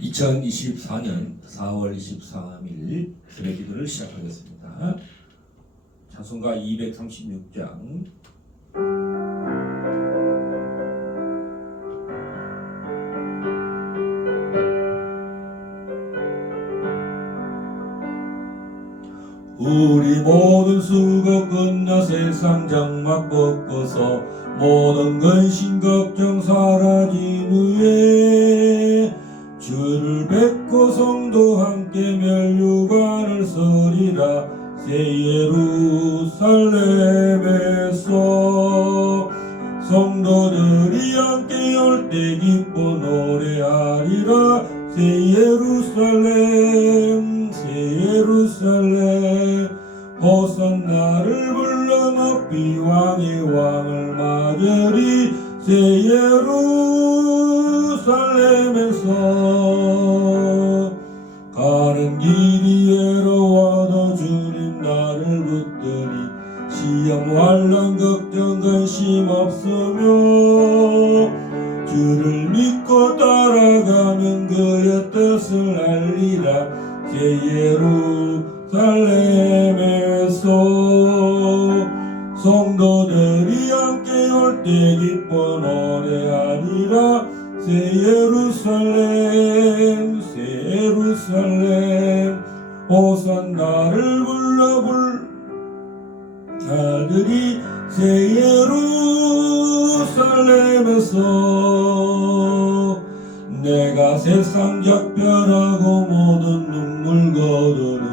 2024년 4월 23일 새벽기도를 시작하겠습니다. 찬송가 236장 우리 모든 수고 끝나 세상 장막 벗고서 모든 근심 걱정 사라진 후에 주를 뵙고 성도 함께 멸류관을 서리라. 새 예루살렘에서 성도들이 함께 올 때 기뻐 노래하리라. 새 예루살렘 새 예루살렘 호산나를 불러 높이 왕의 왕을 맞으리. 새 예루살렘에서 가는 길이 외로워도 주님 나를 붙드니 시험 환난 걱정 근심 없으며 주를 믿고 따라가면 그의 뜻을 알리라. 새 예루살렘에서 성도들이 함께 올 때 기뻐 노래하리라. 새 예루살렘 새 예루살렘 호산나를 불러 아들이 새 예루살렘에서 내가 세상 작별하고 모든 눈물 거두는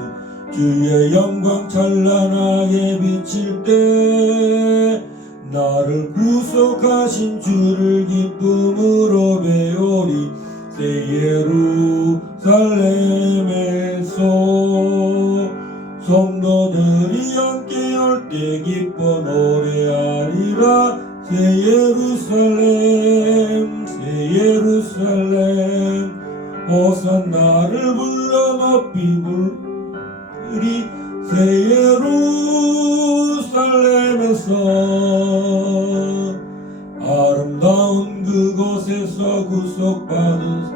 주의 영광 찬란하게 비칠 때 나를 구속하신 주를 기쁨으로 배우리. 새 예루살렘에서 성도들이 함께 올 때 기뻐 노래하리라. 새 예루살렘 새 예루살렘 호산나를 불러 높이 부르리. 새 예루살렘에서 아름다운 그곳에서 구속받은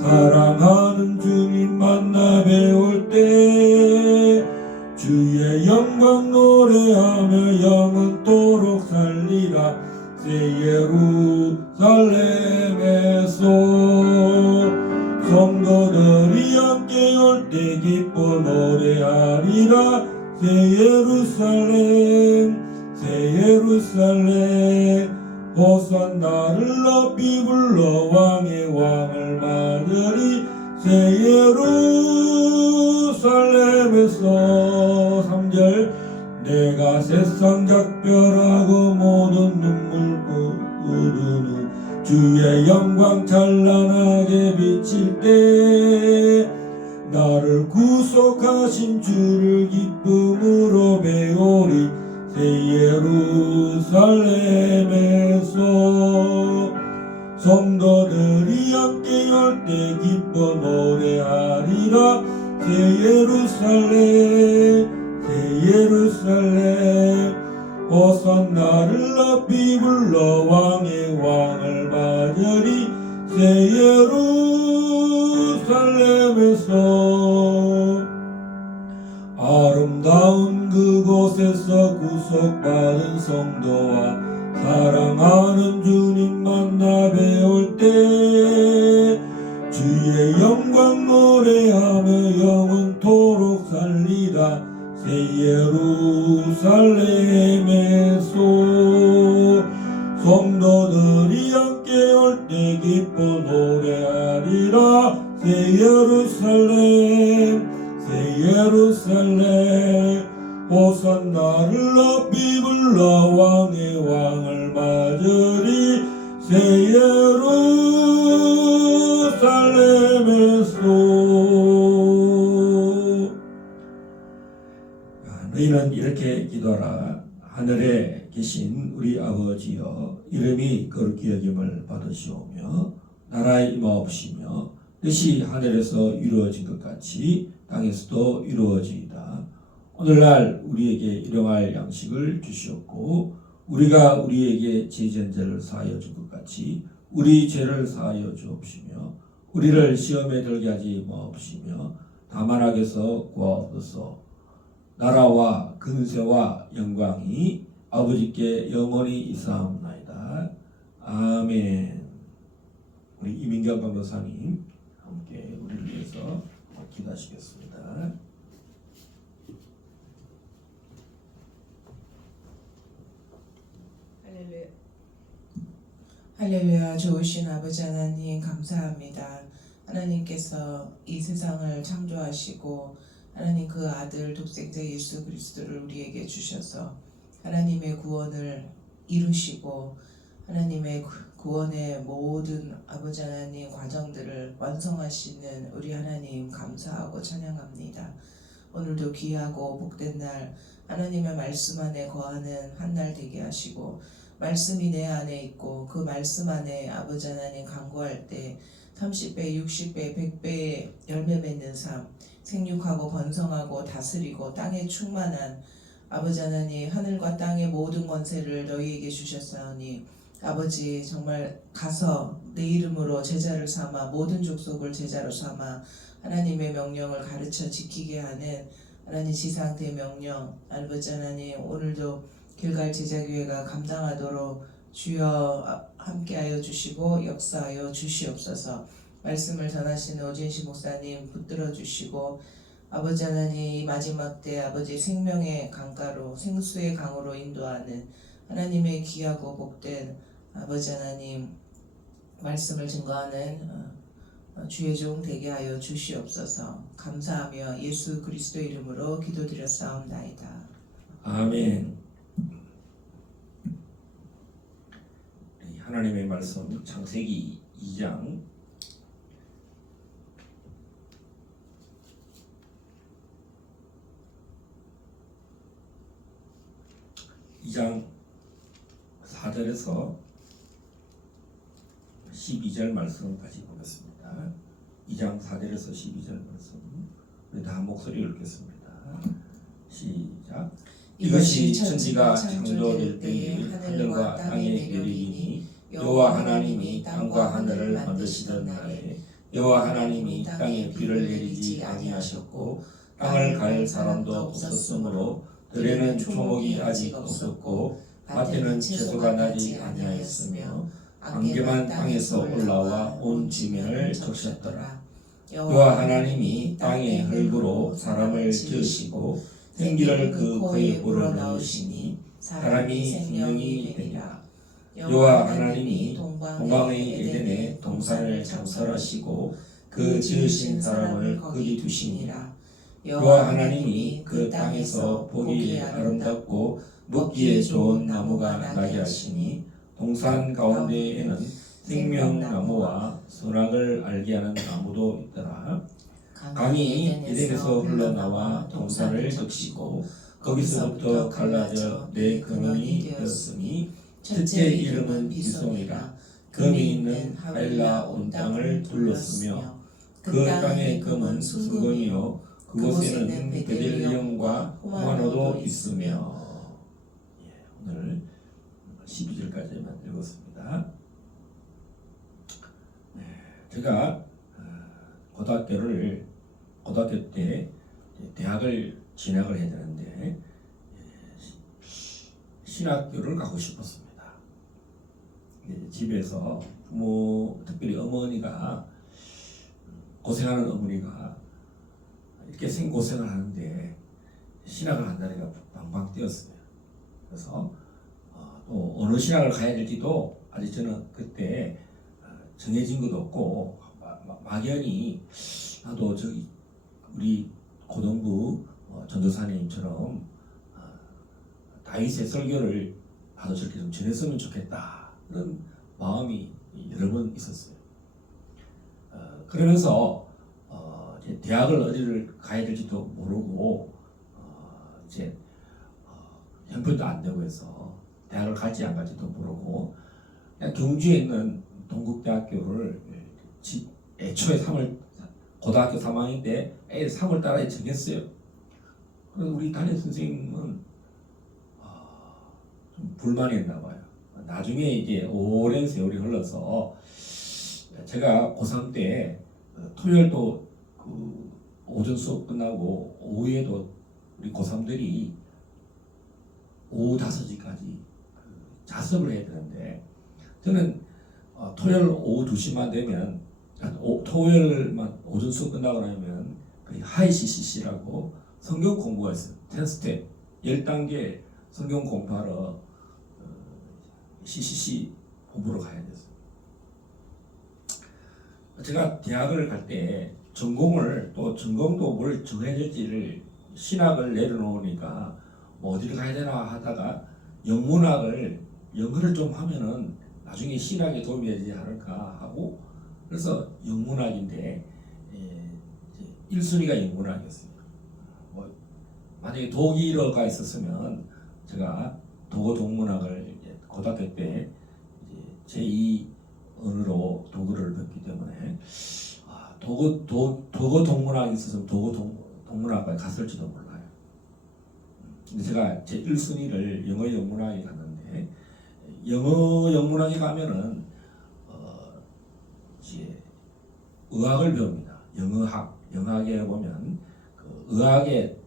사랑하는 주님 만나 배울 때 주의 영광 노래하며 영원토록 살리라. 새 예루살렘에서 성도들이 함께 올 때 기뻐 노래하리라. 새 예루살렘 새 예루살렘 호산나를 높이 불러 왕의 왕을 맞으리. 새 예루살렘에서 3절 내가 세상 작별하고 모든 눈물 거두는 주의 영광 찬란하게 비칠 때 나를 구속하신 주를 기쁨으로 배우리. 새 예루살렘에서 성도들이 함께 올 때 기뻐 노래하리라. 새 예루살렘 새 예루살렘 호산나를 높이 불러 왕의 왕을 맞으리. 새 예루살렘에서 아름다운 그곳에서 구속받은 성도와 사랑하는 주님 만나 배울 때 주의 영광 노래하며 영원토록 살리라. 새 예루살렘에서 성도들이 함께 올 때 기뻐 노래하리라. 새 예루살렘 새 예루살렘 호산나를 높이 불러 왕의 왕을 맞으리. 새 예루살렘에서 너희는 이렇게 기도하라. 하늘에 계신 우리 아버지여 이름이 거룩히 여김을 받으시오며 나라의 임하옵시며 뜻이 하늘에서 이루어진 것 같이 땅에서도 이루어지이다. 오늘날 우리에게 일용할 양식을 주시옵고 우리가 우리에게 죄지은 자를 사하여 준 것 같이 우리 죄를 사하여 주옵시며 우리를 시험에 들게 하지 마옵시며 다만 악에서 구하옵소서. 나라와 근세와 영광이 아버지께 영원히 있사옵나이다. 아멘. 우리 이민경 강도사님 함께 우리를 위해서 기도하시겠습니다. 할렐루야. 할렐루야. 좋으신 아버지 하나님 감사합니다. 하나님께서 이 세상을 창조하시고 하나님 그 아들 독생자 예수 그리스도를 우리에게 주셔서 하나님의 구원을 이루시고 하나님의 구원의 모든 아버지 하나님 과정들을 완성하시는 우리 하나님 감사하고 찬양합니다. 오늘도 귀하고 복된 날 하나님의 말씀 안에 거하는 한 날 되게 하시고 말씀이 내 안에 있고 그 말씀 안에 아버지 하나님 간구할 때 30배, 60배, 100배의 열매 맺는 삶, 생육하고 번성하고 다스리고 땅에 충만한 아버지 하나님 하늘과 땅의 모든 권세를 너희에게 주셨사오니 아버지 정말 가서 내 이름으로 제자를 삼아 모든 족속을 제자로 삼아 하나님의 명령을 가르쳐 지키게 하는 하나님 지상 대명령 아버지 하나님 오늘도 길갈 제자교회가 감당하도록 주여 함께하여 주시고 역사하여 주시옵소서. 말씀을 전하시는 오진시 목사님 붙들어 주시고 아버지 하나님 이 마지막 때 아버지 생명의 강가로 생수의 강으로 인도하는 하나님의 귀하고 복된 아버지 하나님 말씀을 증거하는 주의 종 되게 하여 주시옵소서. 감사하며 예수 그리스도 이름으로 기도드렸사옵나이다. 아멘. 하나님의 말씀 창세기 2장 4절에서 12절 말씀까지 보겠습니다. 2장 4절에서 12절 말씀 우리 다 목소리를 읽겠습니다. 시작. 이것이 천지가 창조될 때에 하늘과 땅의 내력이니 여호와 하나님이 땅과 하늘을 만드시던 날에 여호와 하나님이 땅에 비를 내리지 아니하셨고 땅을 갈 사람도 없었으므로 들에는 초목이 아직 없었고 밭에는 채소가 나지 아니하였으며 안개만 땅에서 올라와 온 지면을 적셨더라. 여호와 하나님이 땅의 흙으로 사람을 지으시고 생기를 그 코에 불어넣으시니 사람이 생명이 되니라. 여호와 하나님이 동방의 에덴에 동산을 창설하시고 그 지으신 사람을 거기 두시니라. 여호와 하나님이 그 땅에서 보기에 아름답고 먹기에 좋은 나무가 나게 하시니 동산 가운데에는 생명나무와 선악을 알게 하는 나무도 있더라. 강이 에덴에서 흘러나와 동산을 적시고 거기서부터 갈라져 네 근원이 되었으니 첫째 이름은 비손이라. 금이 있는 하일라 온 땅을 둘렀으며 그 땅의 금은 수건이요 그곳에는 베델리엄과 호마노도 있으며. 오늘 12절까지만 읽었습니다. 제가 고등학교 때 대학을 진학을 해야 되는데 신학교를 가고 싶었습니다. 집에서 부모, 특별히 어머니가 고생하는 어머니가 이렇게 생고생을 하는데 신학을 한다니까 방방 뛰었어요. 그래서 또 어느 신학을 가야 될지도 아직 저는 그때 정해진 것도 없고 막연히 나도 저기 우리 고등부 전도사님처럼 다윗의 설교를 나도 저렇게 좀 전했으면 좋겠다 그런 마음이 여러 번 있었어요. 그러면서 이제 대학을 어디를 가야 될지도 모르고 이제 형편도 안 되고 해서 대학을 갈지 안 갈지도 모르고 그냥 경주에 있는 동국대학교를 애초에 고등학교 3학년 때 3월 달에 정했어요. 그래서 우리 담임 선생님은 좀 불만이 있나 봐요. 나중에 이제 오랜 세월이 흘러서 제가 고3 때 토요일도 그 오전 수업 끝나고 오후에도 우리 고3들이 오후 5시까지 자습을 해야 되는데 저는 토요일 오후 2시만 되면 토요일만 오전 수업 끝나고 나면 그 하이 CCC라고 성경 공부가 있어요. 10스텝 10단계 성경 공부하러 CCC 공부로 가야 됐어요. 제가 대학을 갈 때 전공도 뭘 정해야 될지를 신학을 내려놓으니까 뭐 어디를 가야 되나 하다가 영어를 좀 하면은 나중에 신학에 도움이 되지 않을까 하고 그래서 영문학인데 1순위가 영문학이었어요. 뭐 만약에 독일어가 있었으면 제가 독어 동문학을 고등학교 때 제2 언어로 독어를 배웠기 때문에 독어 동문학이 있었으면 동문학과에 갔을지도 몰라요. 근데 제가 제 1순위를 영어 영문학에 갔는데 영어 영문학에 가면은 이제 의학을 배웁니다. 영학에 보면 그 의학의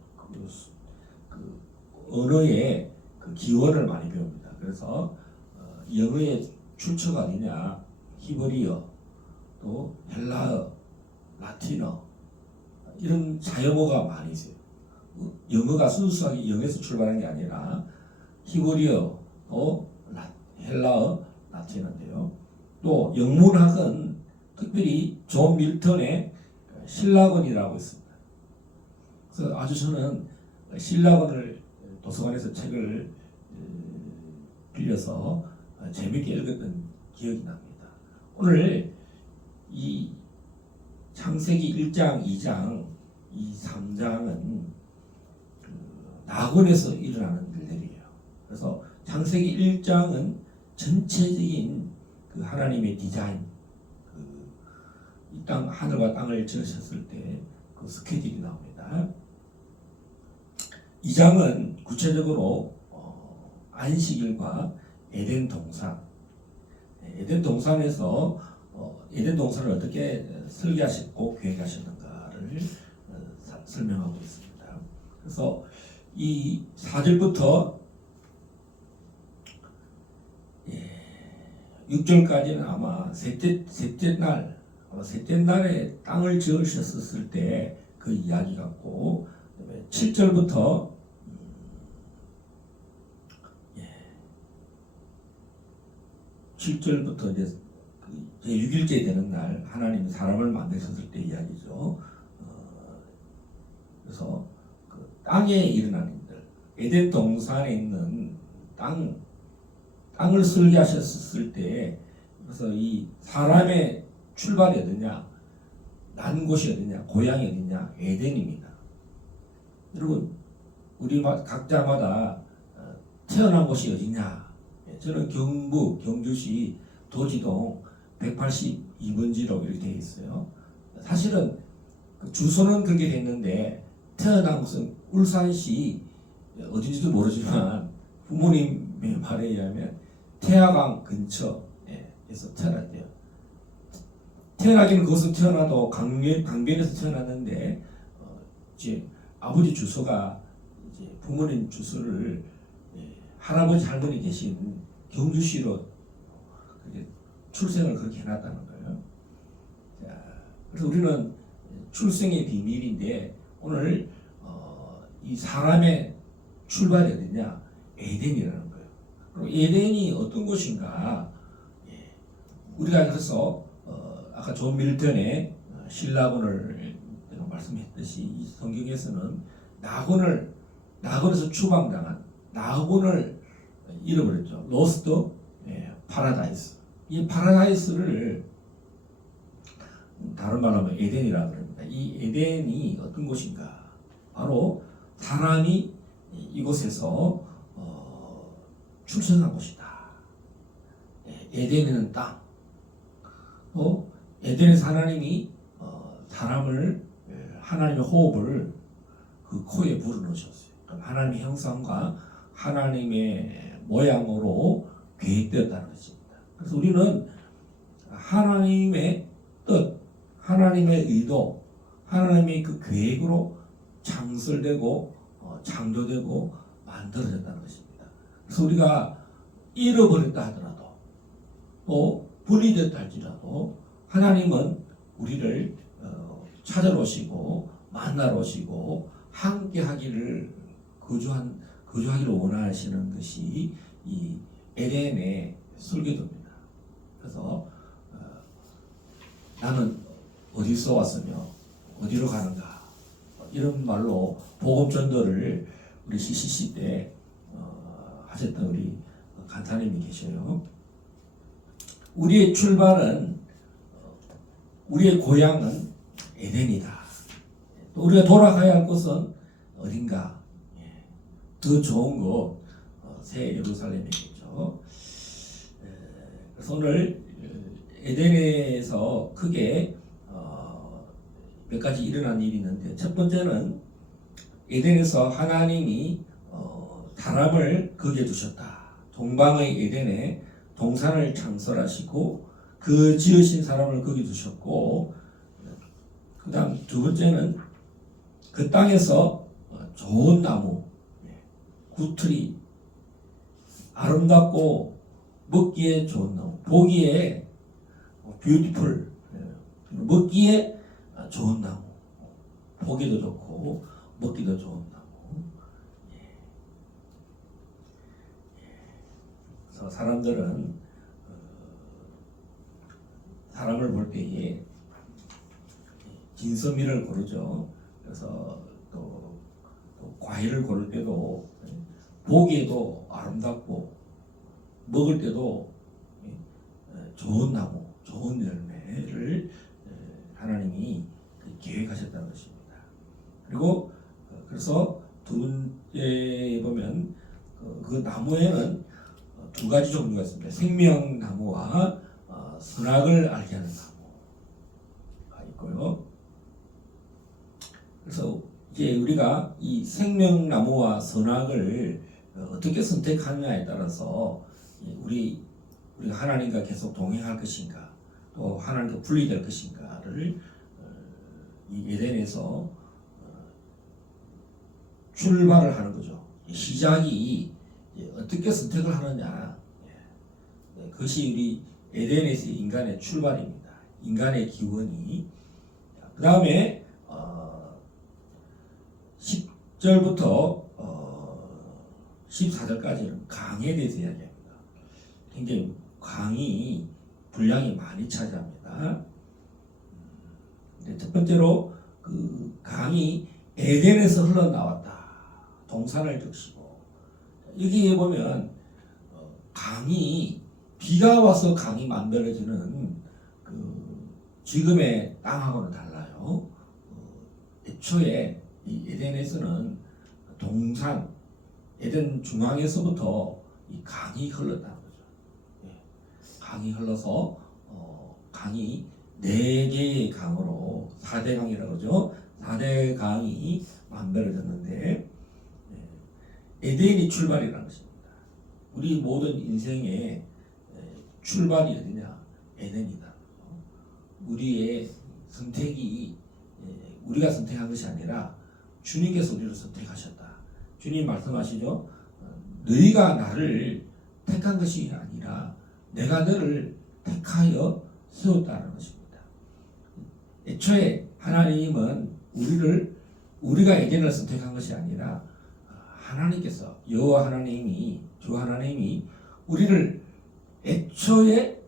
그 언어의 그 기원을 많이 배웁니다. 그래서 영어의 출처가 어디냐? 히브리어, 또 헬라어, 라틴어 이런 자영어가 많이 있어요. 영어가 순수하게 영에서 출발한 게 아니라 히브리어, 또 헬라어, 라틴어인데요. 또 영문학은 특별히 존 밀턴의 신라권이라고 있습니다. 그래서 아주 저는 신라권을 도서관에서 책을 빌려서 재밌게 읽었던 기억이 납니다. 오늘 이 창세기 1장, 2장, 이 3장은 낙원에서 일어나는 일들이에요. 그래서 창세기 1장은 전체적인 그 하나님의 디자인, 이 땅 하늘과 땅을 지으셨을 때 그 스케줄이 나옵니다. 2장은 구체적으로 안식일과 에덴 동산, 에덴 동산에서 에덴 동산을 어떻게 설계하셨고 계획하셨는가를 설명하고 있습니다. 그래서 이 4절부터 6절까지는 아마 셋째 날에 땅을 지으셨을 때 그 이야기 같고 7절부터 7절부터 이제 6일째 되는 날 하나님이 사람을 만드셨을 때 이야기죠. 그래서 그 땅에 일어나는 일들, 에덴 동산에 있는 땅을 설계하셨을 때, 그래서 이 사람의 출발이 어디냐, 난 곳이 어디냐, 고향이 어디냐, 에덴입니다. 여러분, 우리 각자마다 태어난 곳이 어디냐? 저는 경주시 도지동 182번지로 이렇게 되어 있어요. 사실은 그 주소는 그렇게 됐는데 태어난 곳은 울산시 어딘지도 모르지만 부모님의 말에 의하면 태화강 근처에서 태어났대요. 태어나기는 그것은 태어나도 강변에서 태어났는데 이제 아버지 주소가 이제 부모님 주소를 할아버지 할머니 계신 경주시로 출생을 그렇게 해놨다는 거예요. 자, 그래서 우리는 출생의 비밀인데 오늘 이 사람의 출발이 어디냐? 에덴이라는 거예요. 그럼 에덴이 어떤 곳인가? 우리가 그래서 아까 존 밀턴의 신라권을 내가 말씀했듯이 이 성경에서는 낙원에서 추방당한 낙원을 잃어버렸죠. 로스트 파라다이스. 이 파라다이스를 다른 말로 하면 에덴이라고 합니다. 이 에덴이 어떤 곳인가? 바로 사람이 이곳에서 출생한 곳이다. 에덴에는 땅. 또 에덴에서 하나님이 사람을 하나님의 호흡을 그 코에 불어넣으셨어요. 하나님의 형상과 하나님의 모양으로 계획되었다는 것입니다. 그래서 우리는 하나님의 뜻, 하나님의 의도, 하나님의 그 계획으로 창설되고 창조되고 만들어졌다는 것입니다. 그래서 우리가 잃어버렸다 하더라도 또 분리됐다 할지라도 하나님은 우리를 찾아러 오시고 만나러 오시고 함께하기를 거주하기를 원하시는 것이 이 에덴의 설계도입니다. 그래서 나는 어디서 왔으며 어디로 가는가 이런 말로 복음 전도를 우리 CCC 때 하셨던 우리 간사님이 계셔요. 우리의 출발은 우리의 고향은 에덴이다. 또 우리가 돌아가야 할 곳은 어딘가 더 좋은 곳 새 예루살렘이겠죠. 그래서 오늘 에덴에서 크게 몇 가지 일어난 일이 있는데 첫 번째는 에덴에서 하나님이 사람을 거기에 두셨다. 동방의 에덴에 동산을 창설하시고 그 지으신 사람을 거기 두셨고 그 다음 두 번째는 그 땅에서 좋은 나무 구트리 아름답고 먹기에 좋은 나무 보기에 뷰티풀 먹기에 좋은 나무 보기도 좋고 먹기도 좋은 나무 그래서 사람들은 사람을 볼 때에 진서미를 고르죠. 그래서 또 과일을 고를 때도 보기에도 아름답고 먹을 때도 좋은 나무, 좋은 열매를 하나님이 계획하셨다는 것입니다. 그리고 그래서 두 번째에 보면 그 나무에는 두 가지 종류가 있습니다. 생명나무와 선악을 알게 하는 나무가 있고요. 그래서 이제 우리가 이 생명나무와 선악을 어떻게 선택하느냐에 따라서 우리가 하나님과 계속 동행할 것인가 또 하나님과 분리될 것인가를 이 에덴에서 출발을 하는 거죠. 시작이 어떻게 선택을 하느냐 그것이 우리 에덴에서 인간의 출발입니다. 인간의 기원이 그 다음에 10절부터 14절까지는 강에 대해서 이야기합니다. 굉장히 강이 분량이 많이 차지합니다. 첫 번째로 그 강이 에덴에서 흘러나왔다. 동산을 적시고 여기에 보면 강이 비가 와서 강이 만들어지는 그 지금의 땅하고는 달라요. 애초에 이 에덴에서는 동산 에덴 중앙에서부터 이 강이 흘렀다는 거죠. 강이 흘러서 강이 4개의 강으로 4대 강이라고 그러죠. 4대 강이 만들어졌는데 에덴이 출발이라는 것입니다. 우리 모든 인생의 출발이 어디냐? 에덴이다. 우리의 선택이 우리가 선택한 것이 아니라 주님께서 우리를 선택하셨다. 주님 말씀하시죠. 너희가 나를 택한 것이 아니라 내가 너를 택하여 세웠다는 것입니다. 애초에 하나님은 우리가 에덴을 선택한 것이 아니라 하나님께서 여호와 하나님이 주 하나님이 우리를 애초에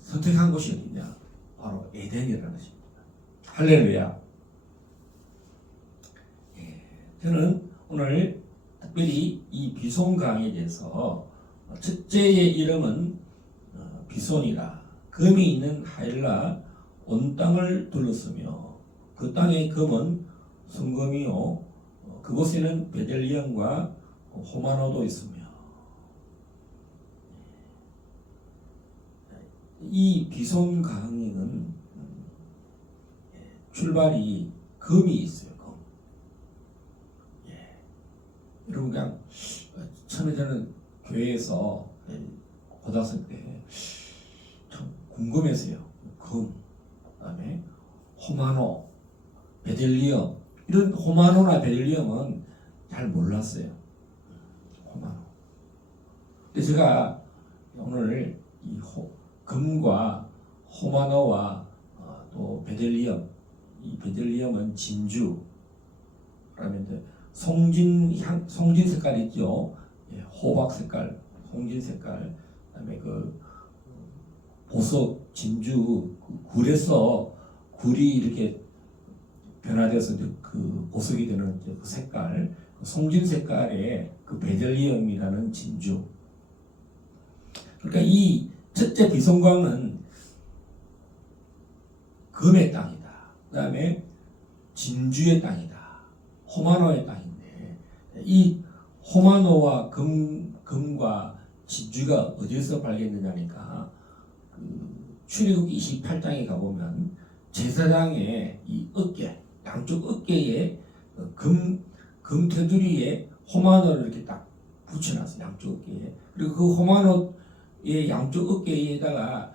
선택한 곳이 어디냐? 바로 에덴이라는 것입니다. 할렐루야. 저는 오늘 특별히 이 비손강에 대해서 첫째의 이름은 비손이라 금이 있는 하일라 온 땅을 둘렀으며 그 땅의 금은 순금이요 그곳에는 베델리엄과 호마노도 있으며 이 비손강에는 출발이 금이 있어요. 여러분 그냥 처음에 저는 교회에서 고등학생 때 참 궁금했어요. 그다음에 호마노, 베델리엄 이런 호마노나 베델리엄은 잘 몰랐어요. 호마노. 근데 제가 오늘 이 금과 호마노와 또 베델리엄, 이 베델리엄은 진주, 그다음에 이제 송진 색깔 있죠. 예, 호박 색깔, 송진 색깔, 그다음에 그 보석 진주 굴에서 굴이 이렇게 변화돼서 이제 그 보석이 되는 그 색깔, 송진 색깔의 그 베델리엄이라는 진주. 그러니까 이 첫째 비성광은 금의 땅이다. 그다음에 진주의 땅이다. 호마노의 땅인데 이 호마노와 금과 진주가 어디서 발견되냐니까 출애굽 28장에 가보면 제사장의 이 어깨, 양쪽 어깨에 금 테두리에 호마노를 이렇게 딱 붙여놨어요. 양쪽 어깨에. 그리고 그 호마노의 양쪽 어깨에다가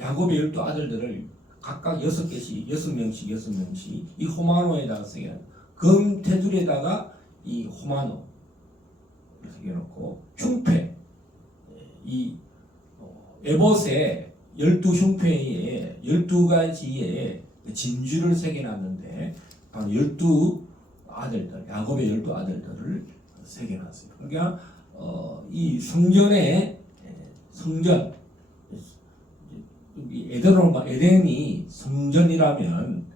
야곱의 12 아들들을 각각 6개씩, 6명씩 이 호마노에다가 새겨놨어요. 금 테두리에다가 이 호마노 새겨놓고 흉패, 이 에봇의 12흉패에 12가지의 진주를 새겨놨는데 바로 12 아들들, 야곱의 12 아들들을 새겨놨어요. 그러니까 이 성전 에덴이 성전이라면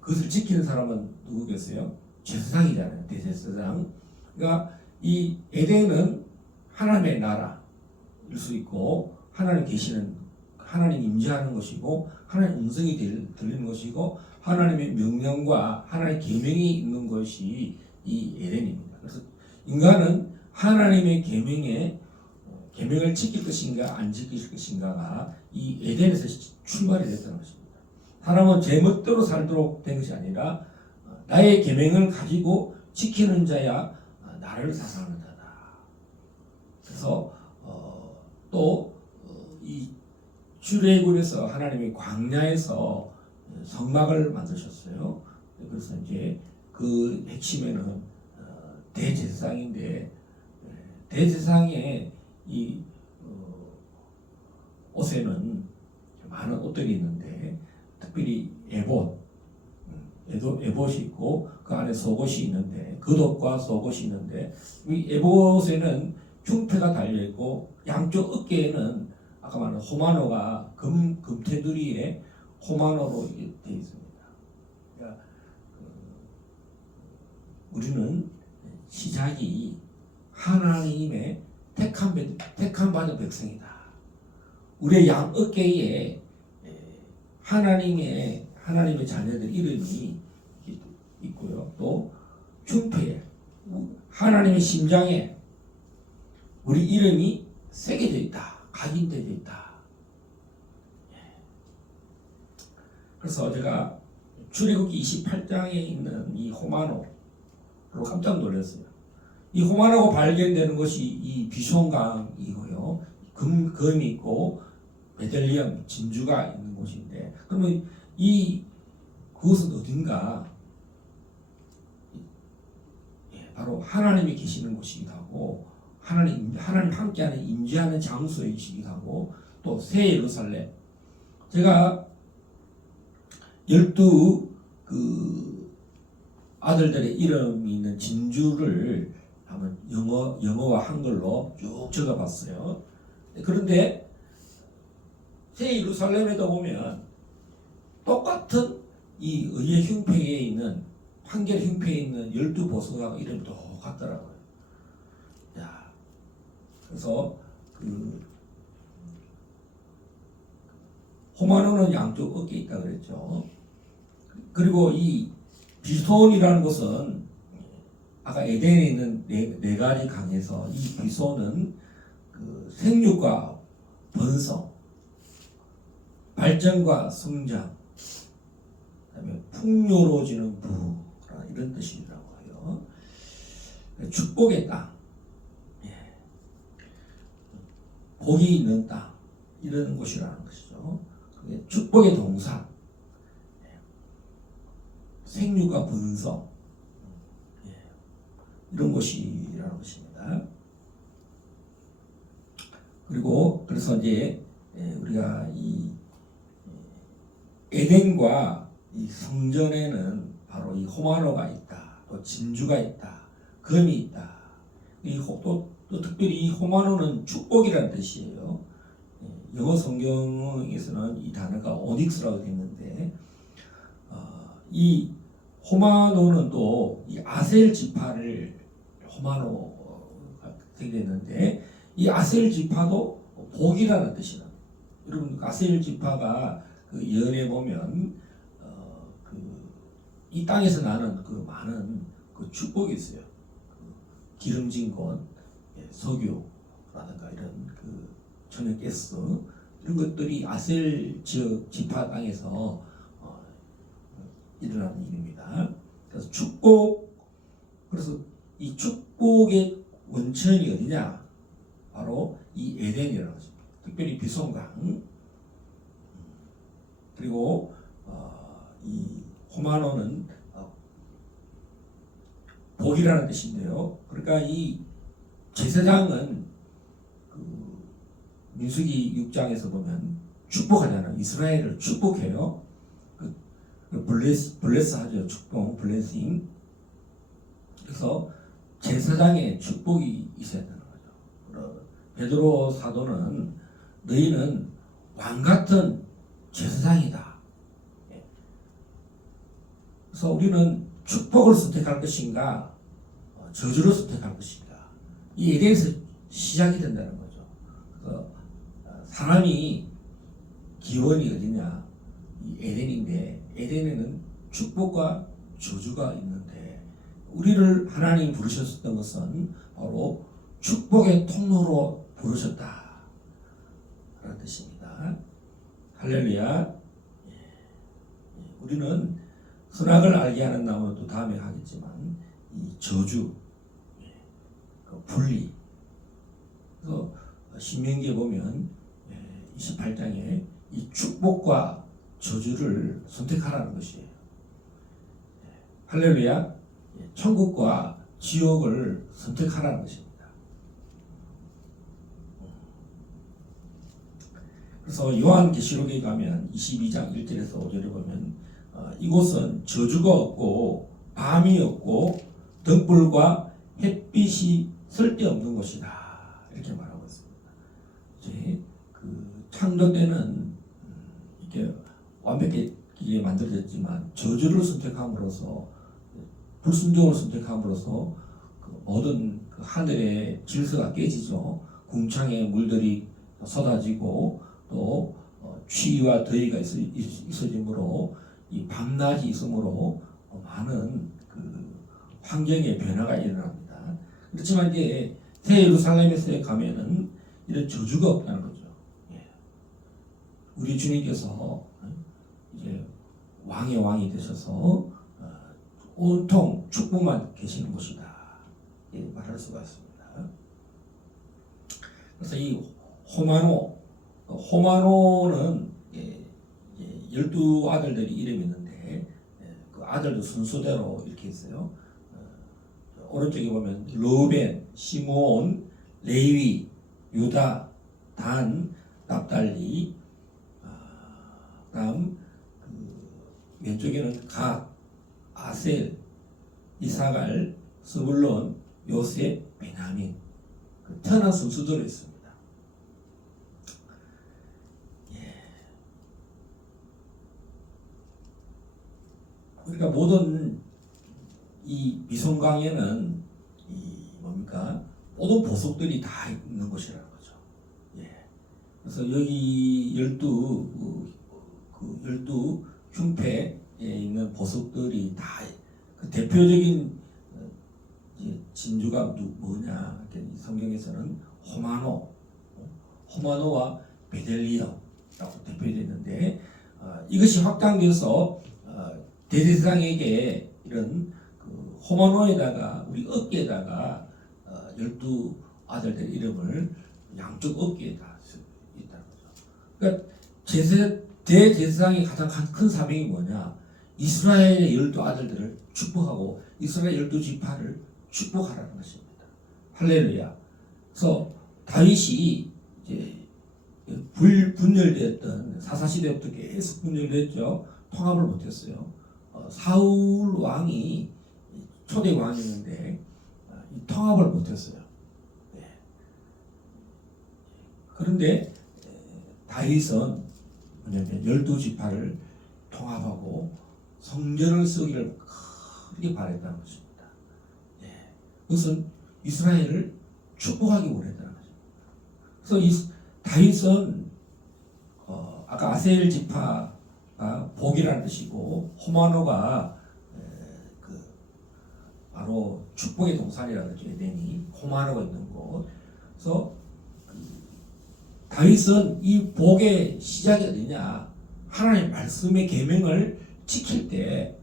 그것을 지키는 사람은 누구겠어요? 제사장이잖아요. 대제사장. 그러니까 이 에덴은 하나님의 나라일 수 있고 하나님 임재하는 것이고 하나님 음성이 들리는 것이고 하나님의 명령과 하나님의 계명이 있는 것이 이 에덴입니다. 그래서 인간은 하나님의 계명을 지킬 것인가 안 지킬 것인가가 이 에덴에서 출발이 됐다는 것입니다. 사람은 제 멋대로 살도록 된 것이 아니라 나의 계명을 가지고 지키는 자야 나를 사랑하는 자다. 그래서 또 이 출애굽에서 하나님이 광야에서 성막을 만드셨어요. 그래서 이제 그 핵심에는 대제사장인데 대제사장의 이 옷에는 많은 옷들이 있는데 특별히 에봇이 있고 그 안에 속옷이 있는데 겉옷과 속옷이 있는데 이 에봇에는 흉패가 달려 있고 양쪽 어깨에는 아까 말한 호마노가 금 테두리에 호마노로 되어 있습니다. 그러니까 우리는 시작이 하나님의 택함 받은 백성이다. 우리의 양 어깨에 하나님의 자녀들 이름이 있고요. 또 흉패에 하나님의 심장에 우리 이름이 새겨져 있다. 각인되어 있다. 그래서 제가 출애굽기 28장에 있는 이 호마노로 깜짝 놀랐어요. 이 호마노가 발견되는 것이 이 비숑강이고요. 금이 있고 베델리엄 진주가 있는 곳인데 그러면 그것은 어딘가? 바로 하나님이 계시는 곳이기도 하고 하나님 함께하는 임재하는 장소이시기도 하고 또 새 예루살렘. 제가 12 아들들의 이름이 있는 진주를 한번 영어와 한글로 쭉 적어봤어요. 그런데 새 예루살렘에도 보면 똑같은 이 의의 흉패에 있는 판결 흉패에 있는 12보석하고 이름이 똑같더라고요. 자, 그래서 호마노는 양쪽 어깨에 있다 그랬죠. 그리고 이 비손이라는 것은 아까 에덴에 있는 네 가지 강에서 이 비손은 생육과 번성, 발전과 성장, 그다음에 풍요로워지는 부 이런 뜻이라고 해요. 축복의 땅, 예. 복이 있는 땅 이런 곳이라는 것이죠. 그게 축복의 동산, 예. 생육과 번성, 예. 이런 곳이라는 것입니다. 그리고 그래서 이제 우리가 이 에덴과 이 성전에는 바로 이 호마노가 있다, 또 진주가 있다, 금이 있다. 또 특별히 이 호마노는 축복이라는 뜻이에요. 영어 성경에서는 이 단어가 오닉스라고 되어 있는데, 이 호마노는 또 이 아셀 지파를 호마노가 되겠는데, 이 아셀 지파도 복이라는 뜻이다. 여러분 아셀 지파가 그 예언에 보면 이 땅에서 나는 그 많은 그 축복이 있어요. 그 기름진 것, 석유라든가 이런 그 천연가스 이런 것들이 아셀 지역 지파 땅에서 일어나는 일입니다. 그래서 축복, 그래서 이 축복의 원천이 어디냐? 바로 이 에덴이라는 것입니다. 특별히 비손강, 그리고 이 호마노는 복이라는 뜻인데요. 그러니까 이 제사장은 그 민수기 6장에서 보면 축복하잖아요. 이스라엘을 축복해요. 블레스 하죠. 축복, 블레싱. 그래서 제사장의 축복이 있어야 되는 거죠. 베드로 사도는 너희는 왕 같은 제사장이다. 그래서 우리는 축복을 선택할 것인가, 저주를 선택할 것인가, 이 에덴에서 시작이 된다는 거죠. 그래서 사람이 기원이 어디냐, 이 에덴인데, 에덴에는 축복과 저주가 있는데, 우리를 하나님 부르셨던 것은 바로 축복의 통로로 부르셨다 라는 뜻입니다. 할렐루야. 우리는 선악을 알게 하는 나무는 또 다음에 하겠지만, 이 저주, 그 분리. 그래서 신명기에 보면 28장에 이 축복과 저주를 선택하라는 것이에요. 할렐루야. 천국과 지옥을 선택하라는 것입니다. 그래서 요한계시록에 가면 22장 1절에서 5절에 보면 이곳은 저주가 없고 밤이 없고 등불과 햇빛이 쓸데없는 곳이다 이렇게 말하고 있습니다. 이제 그 창조 때는 이렇게 완벽하게 만들어졌지만 저주를 선택함으로써 불순종을 선택함으로써 그 모든 그 하늘의 질서가 깨지죠. 궁창에 물들이 쏟아지고 또 추위와 더위가 있어지므로 이 밤낮이 있으므로 많은 그 환경의 변화가 일어납니다. 그렇지만 이제 새 예루살렘에 가면은 이런 저주가 없다는 거죠. 우리 주님께서 이제 왕의 왕이 되셔서 온통 축복만 계시는 곳이다 말할 수가 있습니다. 그래서 이 호마노는 12아들들이 이름이 있는데 그 아들도 순서대로 이렇게 있어요. 오른쪽에 보면 르우벤, 시므온, 레위, 유다, 단, 납달리, 다음 왼쪽에는 갓, 아셀, 이사갈, 스불론, 요셉, 베냐민 그 태어난 순서대로 있습니다. 그러니까 모든 이 비손강에는 이 뭡니까 모든 보석들이 다 있는 곳이라는 거죠. 그래서 여기 12 흉패에 있는 보석들이 다 그 대표적인 진주가 뭐냐? 성경에서는 호마노와 베델리엄라고 대표되어 있는데 이것이 확장되어서 대제사장에게 이런 그 호마노에다가 우리 어깨에다가 12 아들들의 이름을 양쪽 어깨에다 있다는 거죠. 그러니까 대제사장의 가장 큰 사명이 뭐냐? 이스라엘의 12 아들들을 축복하고 이스라엘 12지파를 축복하라는 것입니다. 할렐루야. 그래서 다윗이 이제 분열되었던 사사시대부터 계속 분열됐죠. 통합을 못했어요. 사울 왕이 초대 왕이었는데 통합을 못했어요. 네. 그런데 다윗은 뭐냐면 12지파를 통합하고 성전을 쓰기를 크게 바랬다는 것입니다. 네. 그것은 이스라엘을 축복하기 원했다는 것입니다. 그래서 다윗은 아까 아셀 지파가 복이라는 뜻이고 호마노가 바로 축복의 동산이라는 뜻이 에덴이 호마노가 있는 곳. 그래서 다윗은 이 복의 시작이 어디냐? 하나님의 말씀의 계명을 지킬 때,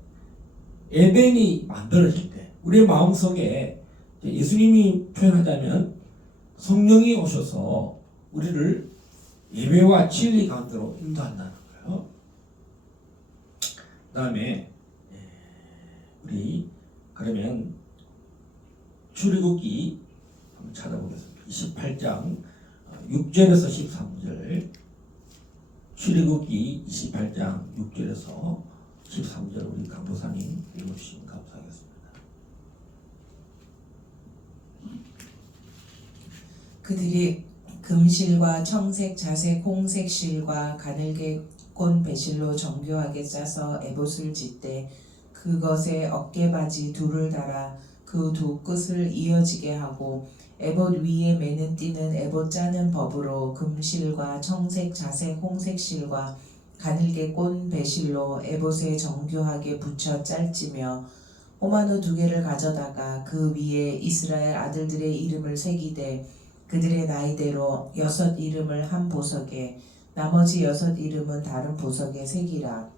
에덴이 만들어질 때, 우리의 마음속에 예수님이 표현하자면 성령이 오셔서 우리를 예배와 진리 가운데로 인도한다는 거예요. 그 다음에 우리 그러면 출애굽기 한번 찾아보겠습니다. 28장 6절에서 13절, 출애굽기 28장 6절에서 13절 우리 강도사님 읽어주시면 감사하겠습니다. 그들이 금실과 청색, 자색, 홍색 실과 가늘게 꼰 배실로 정교하게 짜서 에봇을 짓되 그것에 어깨바지 둘을 달아 그 두 끝을 이어지게 하고 에봇 위에 매는 띠는 에봇 짜는 법으로 금실과 청색, 자색, 홍색 실과 가늘게 꼰 배실로 에봇에 정교하게 붙여 짤지며 호마노 2개를 가져다가 그 위에 이스라엘 아들들의 이름을 새기되 그들의 나이대로 6 이름을 한 보석에 나머지 6 이름은 다른 보석에 새기라.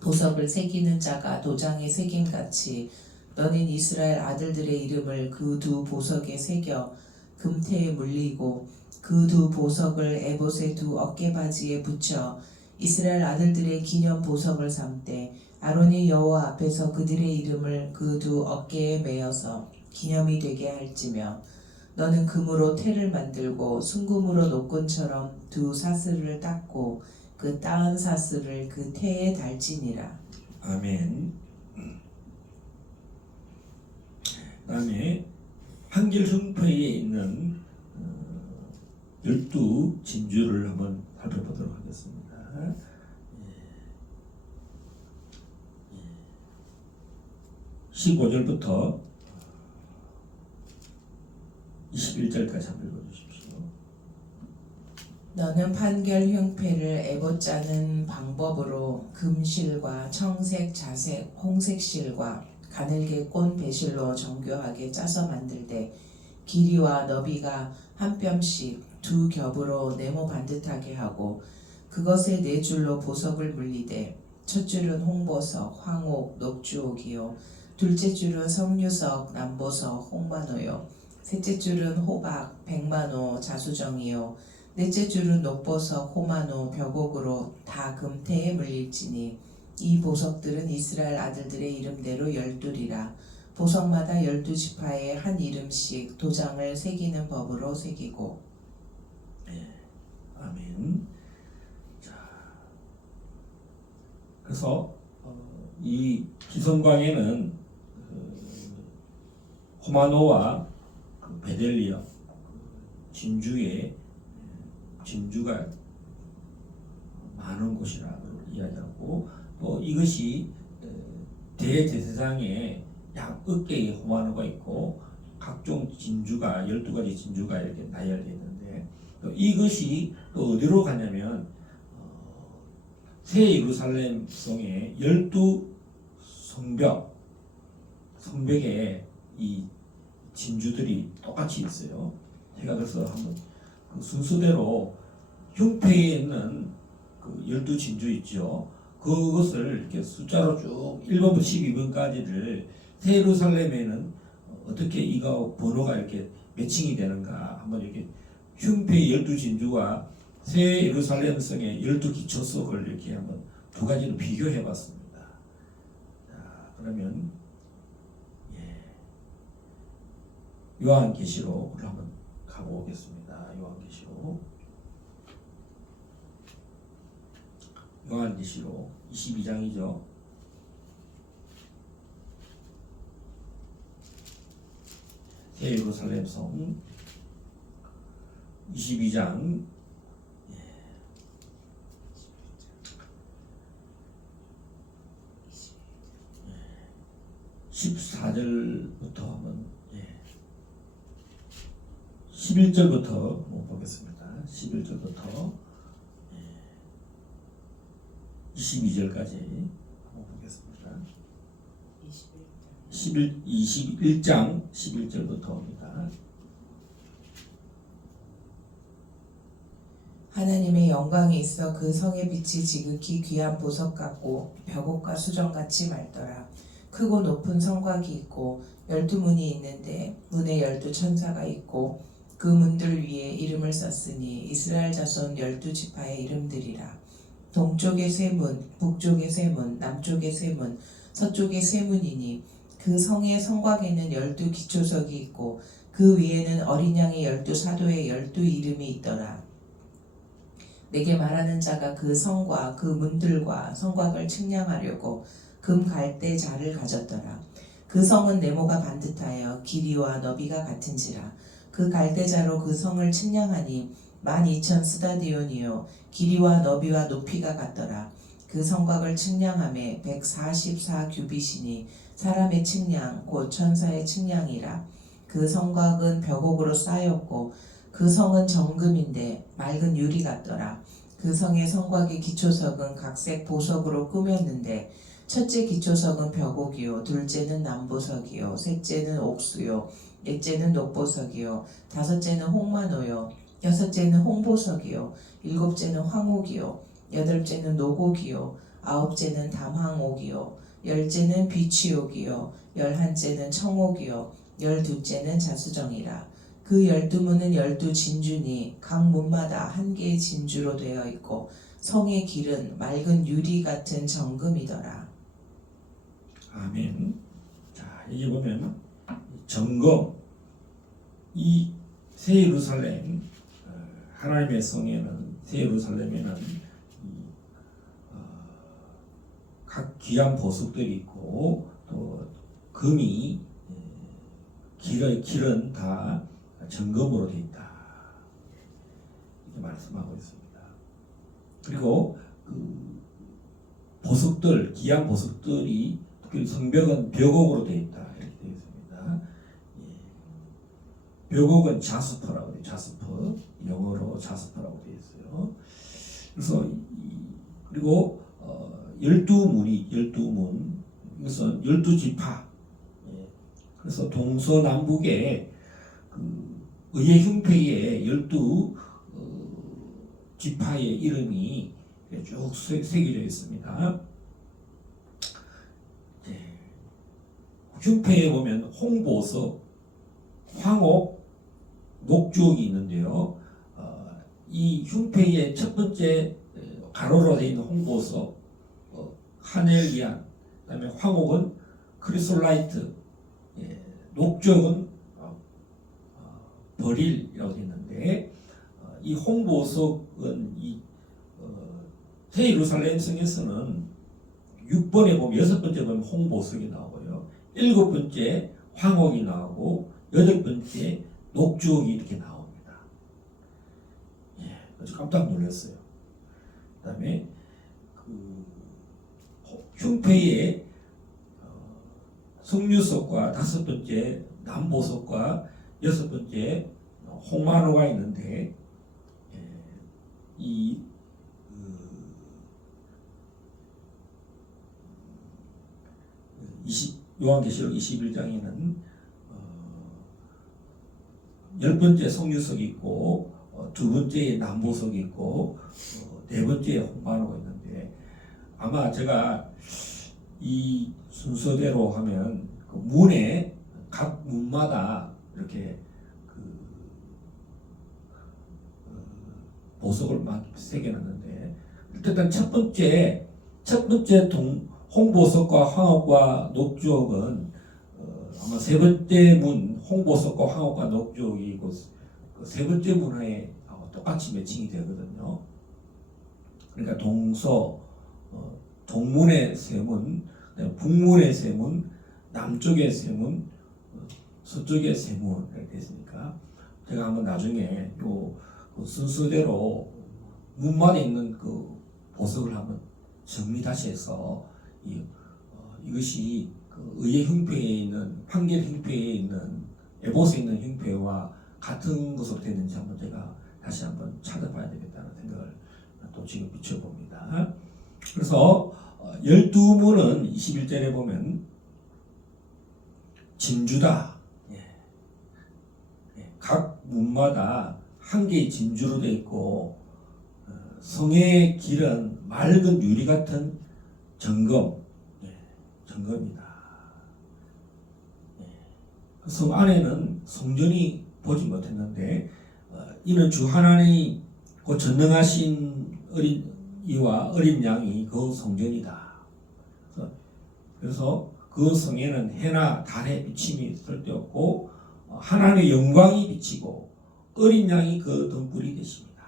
보석을 새기는 자가 도장에 새김같이 너는 이스라엘 아들들의 이름을 그 2 보석에 새겨 금태에 물리고 그 2 보석을 에봇의 2 어깨바지에 붙여 이스라엘 아들들의 기념 보석을 삼되 아론이 여호와 앞에서 그들의 이름을 그 2 어깨에 매어서 기념이 되게 할지며 너는 금으로 태를 만들고 순금으로 노끈처럼 2 사슬을 닦고 그 따은 사슬을 그 태에 달지니라. 아멘. 그다음에 한길 흉포에 있는 12 진주를 한번 살펴보도록 하겠습니다. 15절부터 21절까지 한번 읽어주십시오. 너는 판결 흉패를 에봇 짜는 방법으로 금실과 청색, 자색, 홍색 실과 가늘게 꼰 배실로 정교하게 짜서 만들되 길이와 너비가 한 뼘씩 2 겹으로 네모 반듯하게 하고 그것에 4줄로 보석을 물리되 첫 줄은 홍보석, 황옥, 녹주옥이요 둘째 줄은 석류석, 남보석, 홍마노요 셋째 줄은 호박, 백마노, 자수정이요 넷째 줄은 녹보석, 호마노, 벽옥으로 다 금태에 물릴지니 이 보석들은 이스라엘 아들들의 이름대로 12이라. 보석마다 12지파에 한 이름씩 도장을 새기는 법으로 새기고. 아멘. 자, 그래서 이 기성광에는 호마노와 베델리엄 진주가 많은 곳이라고 이야기하고 또 이것이 대제사장의 약 어깨에 호마노가 있고 각종 진주가 12가지 진주가 이렇게 나열되어 있는데 또 이것이 또 어디로 가냐면 새 예루살렘 성의 12 성벽에 이 진주들이 똑같이 있어요. 제가 그래서 한번 그 순서대로 흉패에 있는 그 12 진주 있죠. 그것을 이렇게 숫자로 쭉 1번부터 12번까지를 새 예루살렘에는 어떻게 이거 번호가 이렇게 매칭이 되는가 한번 이렇게 흉패의 12진주와 새 예루살렘 성의 12기초석을 이렇게 한번 두 가지로 비교해 봤습니다. 자, 그러면 요한계시록으로 한번 가보겠습니다. 요한계시록 22장이죠. 새 예루살렘 성 22장 14절부터 한번 11절부터 한번 보겠습니다. 11절부터 22절까지 한번 보겠습니다. 21장 11절부터입니다. 하나님의 영광이 있어 그 성의 빛이 지극히 귀한 보석 같고 벽옥과 수정같이 맑더라. 크고 높은 성곽이 있고 12문이 있는데 문에 12천사가 있고 그 문들 위에 이름을 썼으니 이스라엘 자손 12지파의 이름들이라. 동쪽의 세 문, 북쪽의 세 문, 남쪽의 세 문, 서쪽의 세 문이니 그 성의 성곽에는 12기초석이 있고 그 위에는 어린 양의 12사도의 12이름이 있더라. 내게 말하는 자가 그 성과 그 문들과 성곽을 측량하려고 금 갈대 자를 가졌더라. 그 성은 네모가 반듯하여 길이와 너비가 같은지라. 그 갈대자로 그 성을 측량하니 12,000 스다디온이요 길이와 너비와 높이가 같더라. 그 성곽을 측량함에 144 규빗이니 사람의 측량 곧 천사의 측량이라. 그 성곽은 벽옥으로 쌓였고 그 성은 정금인데 맑은 유리 같더라. 그 성의 성곽의 기초석은 각색 보석으로 꾸몄는데 첫째 기초석은 벽옥이요 둘째는 남보석이요 셋째는 옥수요 넷째는 녹보석이요 다섯째는 홍마노요 여섯째는 홍보석이요 일곱째는 황옥이요 여덟째는 노곡이요 아홉째는 담황옥이요 열째는 비취옥이요 열한째는 청옥이요 열두째는 자수정이라. 그 12문은 12진주니 각 문마다 한 개의 진주로 되어 있고 성의 길은 맑은 유리 같은 정금이더라. 아멘. 자, 여기 보면 정금 이 새 예루살렘 하나님의 성에는 새 예루살렘에는 각 귀한 보석들이 있고 또 금이 길은 다 정금으로 되어 있다 이렇게 말씀하고 있습니다. 그리고 그 보석들 귀한 보석들이 특히 성벽은 벽옥으로 되어 있다 이렇게 되어 있습니다. 벽옥은 자스퍼라고 돼요. 자스퍼 영어로 자스퍼라고 되어 있어요. 그래서 그리고 12문 이것은 12지파 그래서 동서남북에 그 의회 흉패에 12지파의 이름이 쭉 새겨져 있습니다. 흉패에 보면 홍보석, 황옥, 녹주옥이 있는데요. 이 흉패의 첫 번째 가로로 되어 있는 홍보석, 하넬리안, 그다음에 황옥은 크리솔라이트, 녹주옥은 버릴이라고 되어 있는데 이 홍보석은 새 예루살렘 성에서는 6번에 보면 6번째 보면 홍보석이 나오고요. 7번째 황옥이 나오고 8번째 녹주옥이 이렇게 나옵니다. 아주 깜짝 놀랐어요. 그다음에 그 흉패에 성류석과 5번째 남보석과 6번째 홍마노가 있는데 이 요한계시록 21장에는 10번째 성유석이 있고 2번째에 남보석이 있고 4번째에 홍마노가 있는데 아마 제가 이 순서대로 하면 그 문에 각 문마다 이렇게 그 보석을 막 새겨놨는데 일단 첫 번째 홍보석과 황옥과 녹주옥은 아마 세 번째 문 홍보석과 황옥과 녹주옥이 그 세 번째 문화에 똑같이 매칭이 되거든요. 그러니까 동문의 세문, 북문의 세문, 남쪽의 세문, 서쪽의 세문 이렇게 있으니까 제가 한번 나중에 그 순서대로 문마다 있는 그 보석을 한번 정리 다시 해서 이것이 그 의회 흉패에 있는 판결 흉패에 있는 에봇에 있는 흉패와 같은 것으로 되는지 한번 제가 다시 한번 찾아봐야 되겠다는 생각을 또 지금 비춰봅니다. 그래서 12문은 21절에 보면 진주다. 각 문마다 한 개의 진주로 되어 있고 성의 길은 맑은 유리 같은 정금이다. 성 안에는 성전이 보지 못했는데 이는 주 하나님이 그 전능하신 어린 이와 어린 양이 그 성전이다. 그래서 그 성에는 해나 달의 비침이 쓸데없고 하나님의 영광이 비치고 어린 양이 그 등불이 되십니다.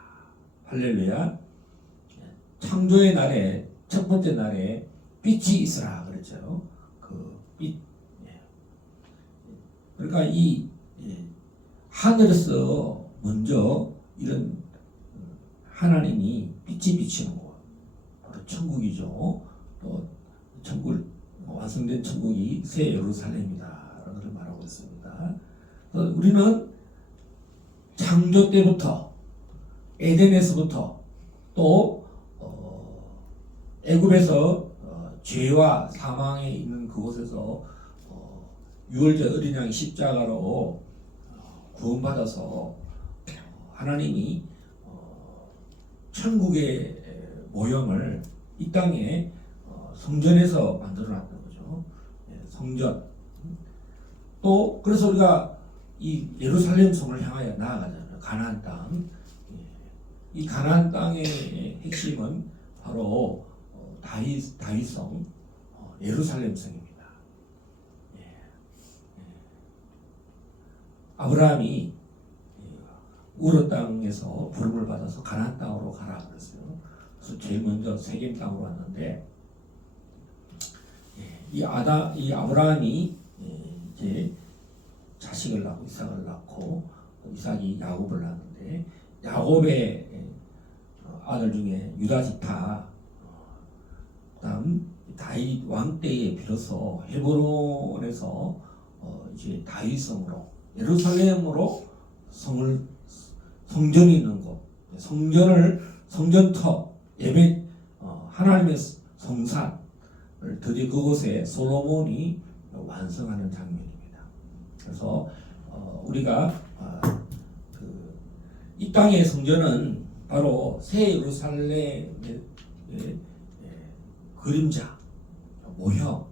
할렐루야. 창조의 날에 첫 번째 날에 빛이 있으라 그랬죠. 그 빛. 그러니까 이 하늘에서 먼저 이런 하나님이 빛이 비치는 곳 바로 천국이죠. 또 천국 완성된 천국이 새 예루살렘이다라는 것을 말하고 있습니다. 우리는 창조 때부터 에덴에서부터 또 애굽에서 죄와 사망에 있는 그곳에서 유월절 어린 양이 십자가로 구원받아서 하나님이 천국의 모형을 이 땅에 성전에서 만들어놨던 거죠. 성전. 또 그래서 우리가 이 예루살렘 성을 향하여 나아가잖아요. 가나안 땅. 이 가나안 땅의 핵심은 바로 다윗성 예루살렘 성입니다. 아브라함이 우르 땅에서 부름을 받아서 가나안 땅으로 가라 그랬어요. 그래서 제일 먼저 세겜 땅으로 왔는데 이 아브라함이 이제 자식을 낳고 이삭을 낳고 이삭이 야곱을 낳았는데 야곱의 아들 중에 유다 지파 그다음 다윗 왕 때에 비로소 헤브론에서 이제 다윗성으로 예루살렘으로 성전이 있는 곳, 성전터 예배 하나님의 성산을 드디어 그곳에 솔로몬이 완성하는 장면입니다. 그래서 우리가 이 땅의 성전은 바로 새 예루살렘의 그림자, 모형,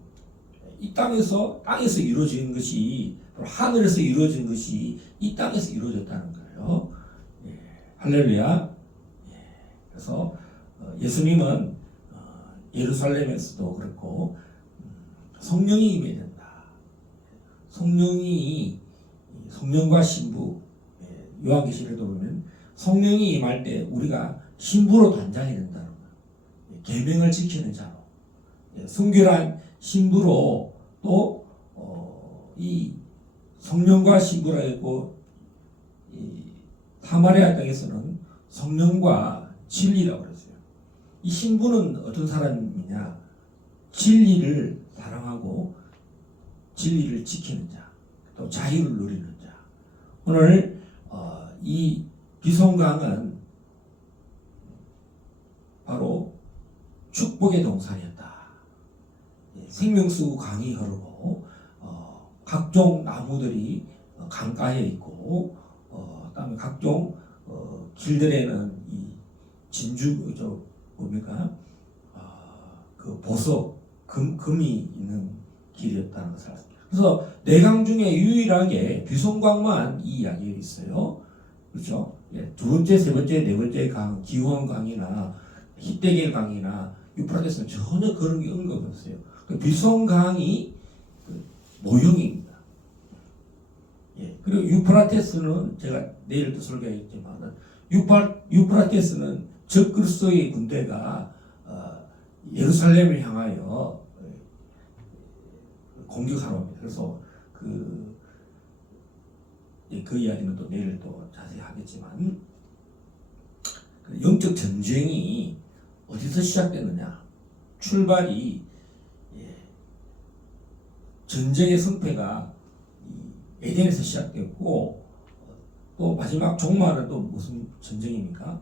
이 땅에서 이루어진 것이 하늘에서 이루어진 것이 이 땅에서 이루어졌다는 거예요. 할렐루야. 그래서 예수님은 예루살렘에서도 그렇고 성령이 임해야 된다. 성령과 신부, 요한계시록에도 보면 성령이 임할 때 우리가 신부로 단장이 된다는 거예요. 계명을 지키는 자로, 순결한 신부로 또 이 성령과 신부라 했고 사마리아 땅에서는 성령과 진리라고 그랬어요. 이 신부는 어떤 사람이냐? 진리를 사랑하고 진리를 지키는 자, 또 자유를 누리는 자. 오늘 이 비송강은 바로 축복의 동산이었다. 생명수 강이 흐르고 각종 나무들이 강가에 있고 그다음에 각종 길들에는 이 진주 뭡니까? 그 보석 금이 있는 길이었다는 것을 그래서 내강 중에 유일하게 비송강만 이 이야기가 있어요. 그렇죠? 예, 두 번째, 세 번째, 네 번째 강, 기원 강이나 히데겔 강이나 유프라테스는 전혀 그런 게 언급 없어요. 그 비송강이 그 모형입니다. 예, 그리고 유프라테스는 제가 내일 또 설교하겠지만 유프라테스는 적그리스도의 군대가 예루살렘을 향하여 공격하러 옵니다. 그래서 그 이야기는 또 내일 또 자세히 하겠지만 그 영적 전쟁이 어디서 시작됐느냐? 출발이 전쟁의 성패가 에덴에서 시작됐고 또 마지막 종말은 또 무슨 전쟁입니까?